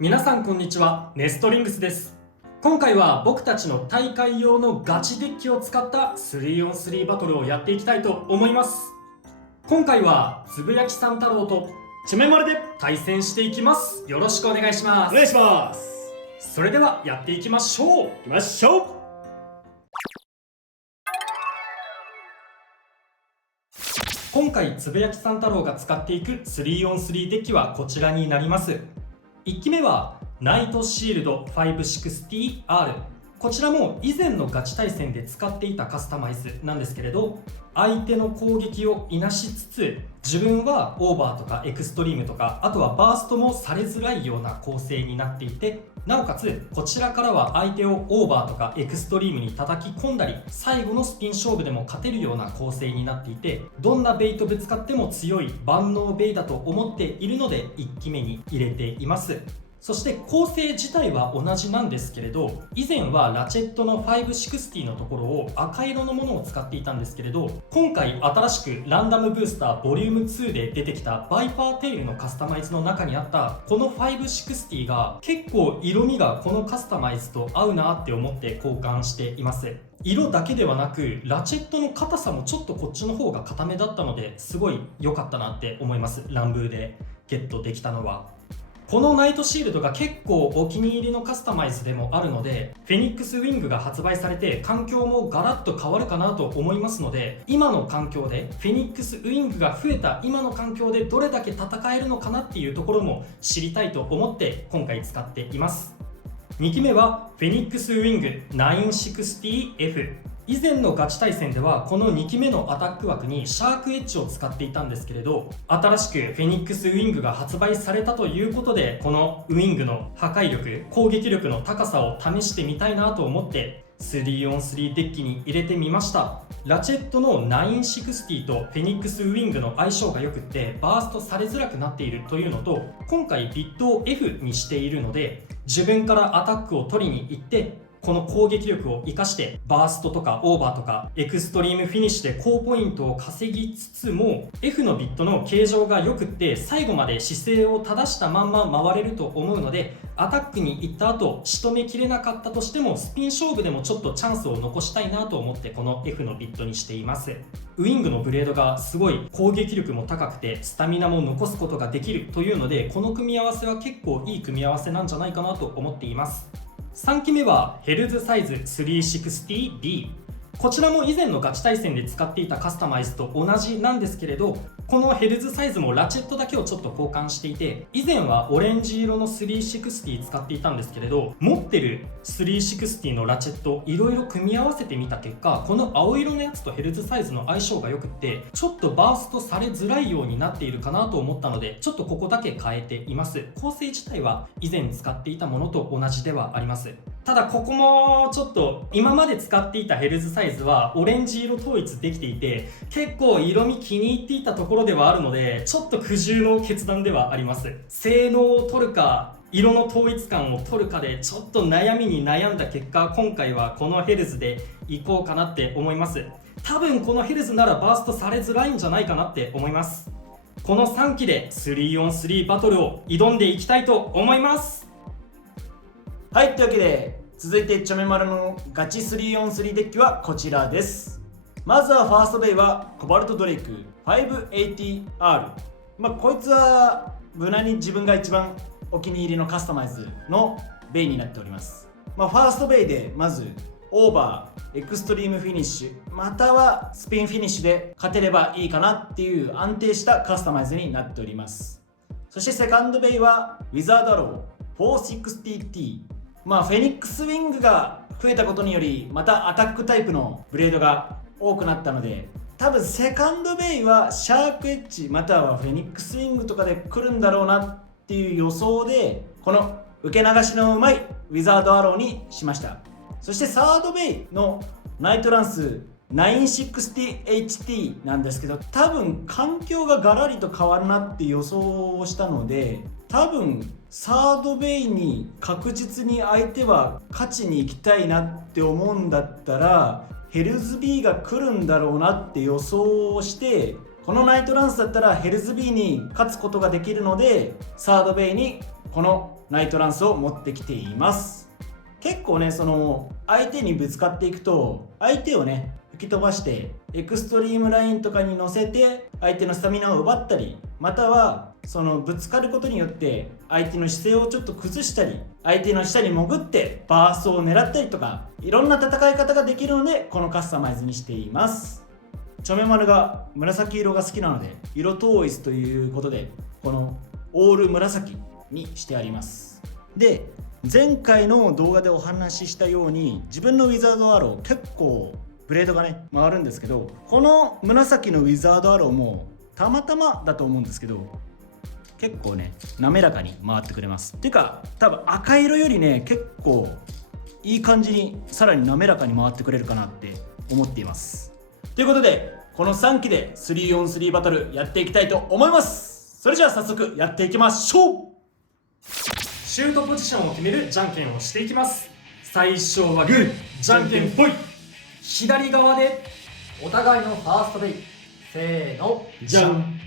皆さんこんにちは、ネストリングスです。今回は僕たちの大会用のガチデッキを使った 3on3 バトルをやっていきたいと思います。今回はつぶやきさん太郎とちめまるで対戦していきます。よろしくお願いします。お願いします。それではやっていきましょう。行きましょう。今回つぶやきさん太郎が使っていく 3on3 デッキはこちらになります。1機目はナイトシールド 560R。 こちらも以前のガチ対戦で使っていたカスタマイズなんですけれど、相手の攻撃をいなしつつ自分はオーバーとかエクストリームとか、あとはバーストもされづらいような構成になっていて、なおかつこちらからは相手をオーバーとかエクストリームに叩き込んだり、最後のスピン勝負でも勝てるような構成になっていて、どんなベイとぶつかっても強い万能ベイだと思っているので1機目に入れています。そして構成自体は同じなんですけれど、以前はラチェットの560のところを赤色のものを使っていたんですけれど、今回新しくランダムブースターボリューム2で出てきたバイパーテイルのカスタマイズの中にあったこの560が結構色味がこのカスタマイズと合うなって思って交換しています。色だけではなくラチェットの硬さもちょっとこっちの方が硬めだったので、すごい良かったなって思います。ランブーでゲットできたのは。このナイトシールドが結構お気に入りのカスタマイズでもあるので、フェニックスウィングが発売されて環境もガラッと変わるかなと思いますので、今の環境でフェニックスウィングが増えた今の環境でどれだけ戦えるのかなっていうところも知りたいと思って今回使っています。2機目はフェニックスウィング 960F。以前のガチ対戦ではこの2機目のアタック枠にシャークエッジを使っていたんですけれど、新しくフェニックスウィングが発売されたということで、このウィングの破壊力、攻撃力の高さを試してみたいなと思って 3on3 デッキに入れてみました。ラチェットの960とフェニックスウィングの相性が良くってバーストされづらくなっているというのと、今回ビットを F にしているので自分からアタックを取りに行ってこの攻撃力を生かしてバーストとかオーバーとかエクストリームフィニッシュで高ポイントを稼ぎつつも F のビットの形状が良くって最後まで姿勢を正したまんま回れると思うので、アタックに行った後仕留めきれなかったとしてもスピン勝負でもちょっとチャンスを残したいなと思ってこの F のビットにしています。ウィングのブレードがすごい攻撃力も高くてスタミナも残すことができるというので、この組み合わせは結構いい組み合わせなんじゃないかなと思っています。3機目はヘルズサイズ 360B。 こちらも以前のガチ対戦で使っていたカスタマイズと同じなんですけれど、このヘルズサイズもラチェットだけをちょっと交換していて、以前はオレンジ色の360使っていたんですけれど、持ってる360のラチェットいろいろ組み合わせてみた結果、この青色のやつとヘルズサイズの相性が良くってちょっとバーストされづらいようになっているかなと思ったので、ちょっとここだけ変えています。構成自体は以前使っていたものと同じではあります。ただここもちょっと今まで使っていたヘルズサイズはオレンジ色統一できていて結構色味気に入っていたところではあるので、ちょっと苦渋の決断ではあります。性能を取るか色の統一感を取るかでちょっと悩みに悩んだ結果、今回はこのヘルズでいこうかなって思います。多分このヘルズならバーストされづらいんじゃないかなって思います。この3機で 3on3 バトルを挑んでいきたいと思います。はい、というわけで続いてチョメマルのガチ 3on3 デッキはこちらです。まずはファーストベイはコバルトドレイク 580R。こいつは無難に自分が一番お気に入りのカスタマイズのベイになっております。ファーストベイでまずオーバー、エクストリームフィニッシュまたはスピンフィニッシュで勝てればいいかなっていう安定したカスタマイズになっております。そしてセカンドベイはウィザードアロー 460T。フェニックスウィングが増えたことによりまたアタックタイプのブレードが多くなったので、多分セカンドベイはシャークエッジまたはフェニックスウィングとかで来るんだろうなっていう予想で、この受け流しのうまいウィザードアローにしました。そしてサードベイのナイトランス 960HT なんですけど、多分環境がガラリと変わるなって予想をしたので、多分サードベイに確実に相手は勝ちに行きたいなって思うんだったらヘルズ B が来るんだろうなって予想をして、このナイトランスだったらヘルズ B に勝つことができるのでサードベイにこのナイトランスを持ってきています。結構ね、その相手にぶつかっていくと相手をね吹き飛ばしてエクストリームラインとかに乗せて相手のスタミナを奪ったり、またはそのぶつかることによって相手の姿勢をちょっと崩したり、相手の下に潜ってバーストを狙ったりとか、いろんな戦い方ができるのでこのカスタマイズにしています。チョメマルが紫色が好きなので色統一ということでこのオール紫にしてあります。で、前回の動画でお話ししたように自分のウィザードアロー結構ブレードがね回るんですけど、この紫のウィザードアローもたまたまだと思うんですけど結構ね滑らかに回ってくれます。っていうか多分赤色よりね結構いい感じにさらに滑らかに回ってくれるかなって思っています。ということでこの3機で 3on3 バトルやっていきたいと思います。それじゃあ早速やっていきましょう。シュートポジションを決めるじゃんけんをしていきます。最初はグー、じゃんけんぽい。左側でお互いのファーストベイ、せーの、じゃん。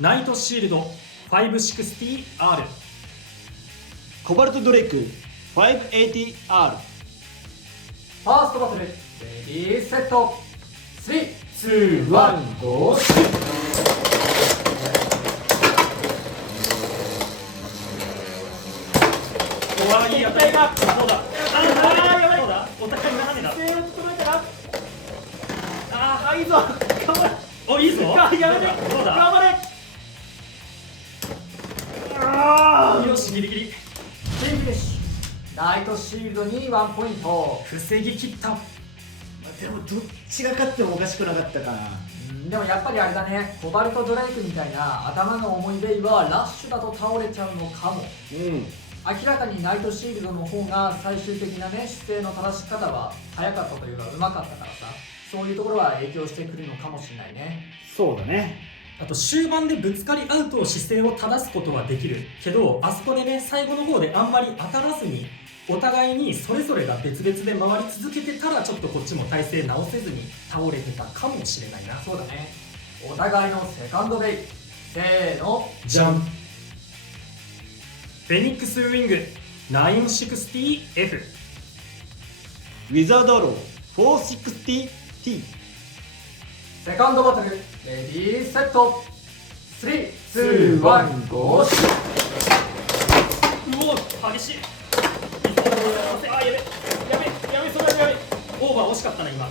ナイトシールド 560R、 コバルトドレイク 580R。 ファーストバトル、レディーセット、3、2、1、ゴーシュー。わーいい当たりがそうだ、あーやばい、そうだ、お互い斜めだ、あーいいぞ、頑張れ、おいいぞ、やめて、どうだ、頑張れ、あーよし、ギリギリチームフィニッシュ。ナイトシールドに1ポイント。防ぎ切った。でもどっちが勝ってもおかしくなかったかな。でもやっぱりあれだね、コバルトドライクみたいな頭の重いベイはラッシュだと倒れちゃうのかも。明らかにナイトシールドの方が最終的なね姿勢の正し方は早かったというかうまかったからさ、そういうところは影響してくるのかもしれないね。そうだね。あと終盤でぶつかり合うと姿勢を正すことはできるけど、あそこでね最後の方であんまり当たらずにお互いにそれぞれが別々で回り続けてたらちょっとこっちも体勢直せずに倒れてたかもしれないな。そうだね。お互いのセカンドベイ、せーの、じゃん。フェニックスウィング 960F、 ウィザードアロー 460T。 セカンドバトル、レディーセット、3、2、1、ゴーシュー。うお激しい、あーやべやべそれはやべ、オーバー惜しかったな今。い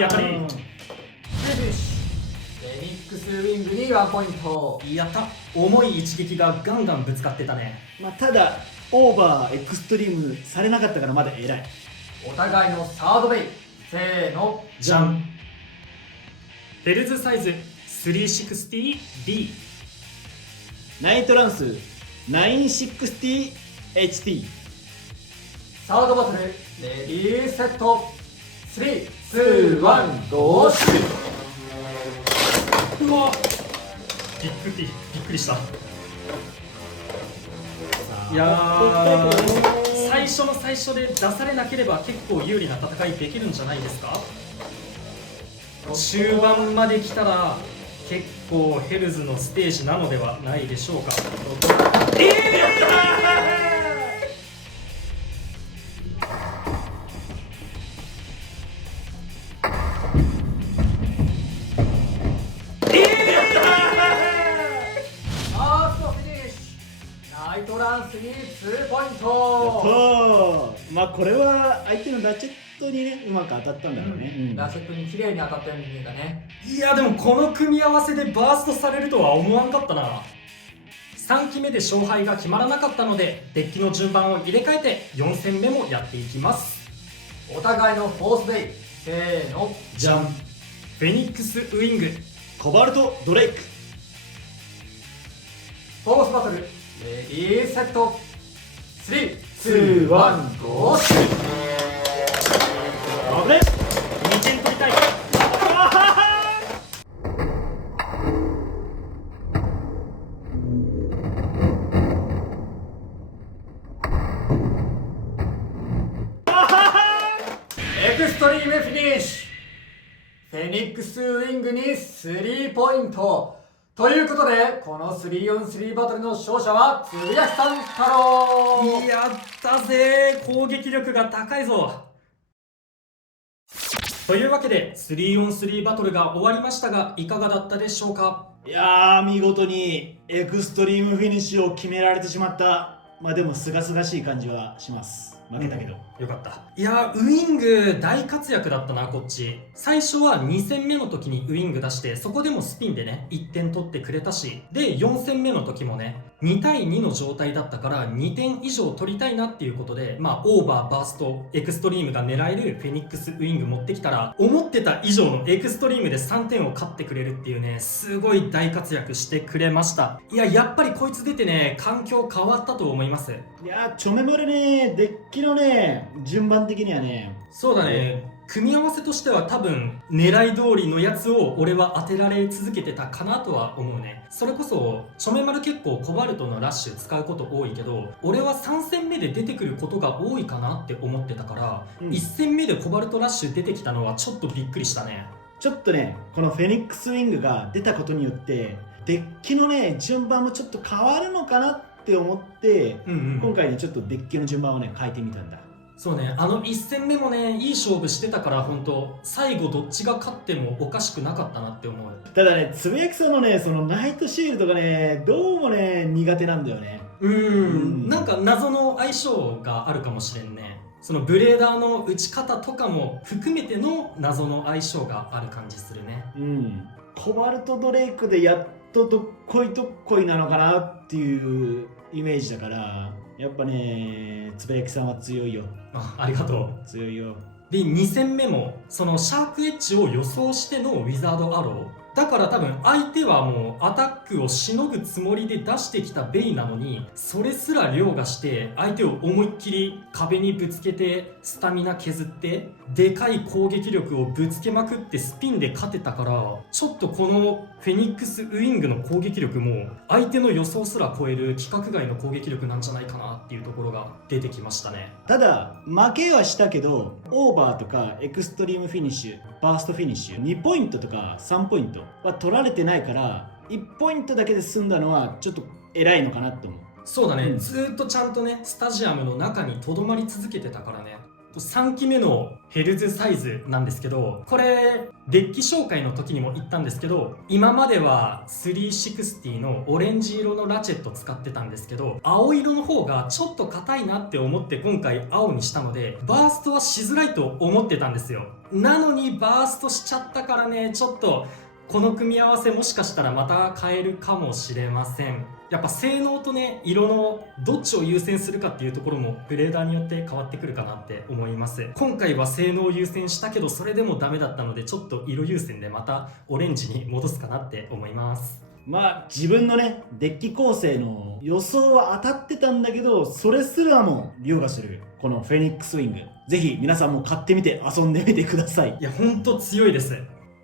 い当たり、フィニッシュ。フェニックスウィングに1ポイント。やった、重い一撃がガンガンぶつかってたね。ただオーバーエクストリームされなかったからまだ偉い。お互いのサードベイ、せーの、じゃん。フェルズサイズ 360D、 ナイトランス 960HT。 サードバトル、レディーセット、3、2、1、ゴーシュー。うわびっくりした。いやー最初の最初で出されなければ結構有利な戦いできるんじゃないですか。中盤まで来たら結構ヘルズのステージなのではないでしょうか。ナイトランスに2ポイント。これは相手のラチェットにねうまく当たったんだろうね。ラチェットに綺麗に当たったように見えたね。いやでもこの組み合わせでバーストされるとは思わんかったな。3期目で勝敗が決まらなかったのでデッキの順番を入れ替えて4戦目もやっていきます。お互いのフォースベイ、せーの、じゃん。フェニックスウィングコバルトドレイク。フォースバトル、レディーセット、3、2、1、ゴーシュー。危ね2点取りたい。エクストリームフィニッシュ。フェニックスウィングに3ポイント。ということでこの 3on3 バトルの勝者はつぶやきさん太郎。やったぜー、攻撃力が高いぞ。というわけで 3on3 バトルが終わりましたが、いかがだったでしょうか。いやー、見事にエクストリームフィニッシュを決められてしまった。まあでも清々しい感じはします。負けたけど、よかった。いやウイング大活躍だったな。こっち最初は2戦目の時にウイング出して、そこでもスピンでね1点取ってくれたし、で4戦目の時もね2対2の状態だったから2点以上取りたいなっていうことで、まあオーバーバーストエクストリームが狙えるフェニックスウイング持ってきたら、思ってた以上のエクストリームで3点を勝ってくれるっていうね、すごい大活躍してくれました。いややっぱりこいつ出てね環境変わったと思います。いやー、チョメモルね、デッキのね順番的にはね、そうだね、組み合わせとしては多分狙い通りのやつを俺は当てられ続けてたかなとは思うね。それこそチョメマル結構コバルトのラッシュ使うこと多いけど、俺は3戦目で出てくることが多いかなって思ってたから、1戦目でコバルトラッシュ出てきたのはちょっとびっくりしたね。ちょっとね、このフェニックスウィングが出たことによってデッキのね順番もちょっと変わるのかなって思って、今回ねちょっとデッキの順番をね変えてみたんだ。そうね、1戦目もねいい勝負してたから、本当最後どっちが勝ってもおかしくなかったなって思う。ただね、つぶやきさんのねそのナイトシールドがねどうもね苦手なんだよね。なんか謎の相性があるかもしれんね。そのブレーダーの打ち方とかも含めての謎の相性がある感じするね。コバルトドレイクでやっとどっこいなのかなっていうイメージだから、やっぱねつぶやきさんは強いよ。ありがとう。強いよ。で2戦目もそのシャークエッジを予想してのウィザードアローだから、多分相手はもうアタックをしのぐつもりで出してきたベイなのに、それすら凌駕して相手を思いっきり壁にぶつけてスタミナ削ってでかい攻撃力をぶつけまくってスピンで勝てたから、ちょっとこのフェニックスウイングの攻撃力も相手の予想すら超える規格外の攻撃力なんじゃないかなっていうところが出てきましたね。ただ負けはしたけど、オーバーとかエクストリームフィニッシュ、バーストフィニッシュ2ポイントとか3ポイントは取られてないから、1ポイントだけで済んだのはちょっと偉いのかなと思う。そうだね、ずーっとちゃんとねスタジアムの中にとどまり続けてたからね。3期目のヘルズサイズなんですけど、これデッキ紹介の時にも言ったんですけど、今までは360のオレンジ色のラチェット使ってたんですけど、青色の方がちょっと硬いなって思って今回青にしたので、バーストはしづらいと思ってたんですよ。なのにバーストしちゃったからね、ちょっとこの組み合わせもしかしたらまた変えるかもしれません。やっぱ性能とね色のどっちを優先するかっていうところもブレーダーによって変わってくるかなって思います。今回は性能を優先したけど、それでもダメだったのでちょっと色優先でまたオレンジに戻すかなって思います。まあ自分のねデッキ構成の予想は当たってたんだけど、それすらも凌駕するこのフェニックスウィング、ぜひ皆さんも買ってみて遊んでみてください。いやほんと強いです。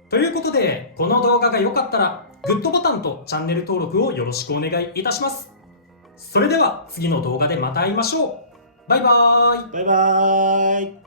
ということで、この動画が良かったらグッドボタンとチャンネル登録をよろしくお願いいたします。それでは次の動画でまた会いましょう。バイバーイ。バイバーイ。